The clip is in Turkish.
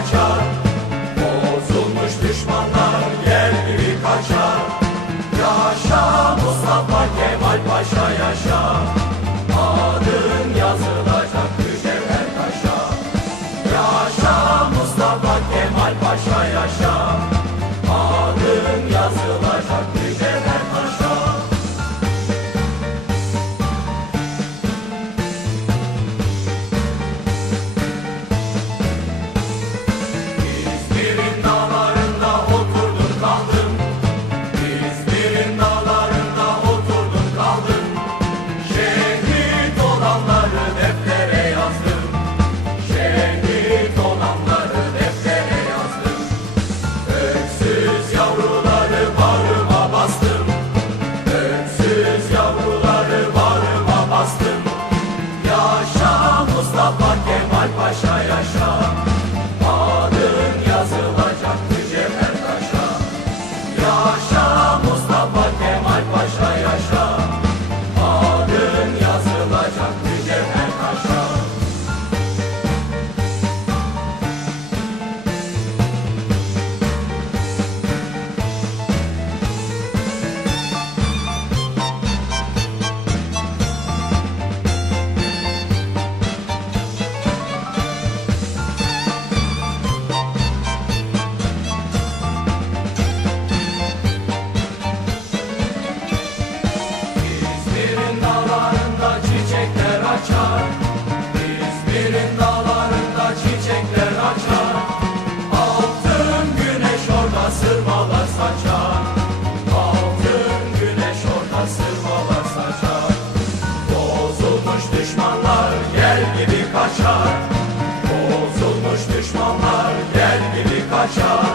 kaçar Bozulmuş düşmanlar yer gibi kaçar Yaşa Mustafa Kemal Paşa yaşa Adın yazılacak mücevher taşa Yaşa Mustafa Kemal Paşa yaşa Adın yazılacak Cha-cha